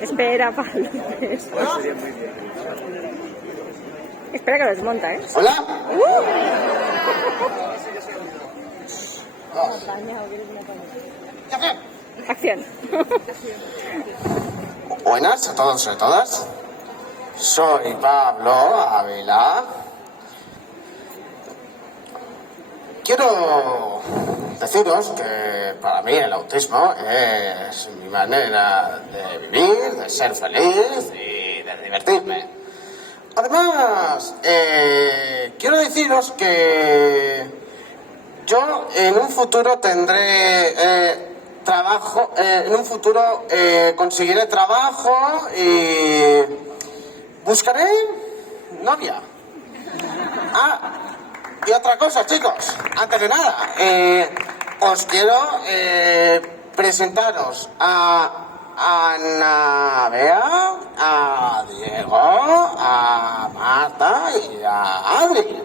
Espera, Pablo. Espera que lo desmonta, ¿eh? Hola. Acción. Buenas a todos y a todas. Soy Pablo Ávila. Quiero deciros que para mí el autismo es mi manera de vivir, de ser feliz y de divertirme. Además, quiero deciros que yo en un futuro tendré trabajo, en un futuro conseguiré trabajo y buscaré novia. Y otra cosa, chicos, antes de nada, os quiero presentaros a Ana Bea, a Diego, a Marta y a Adri.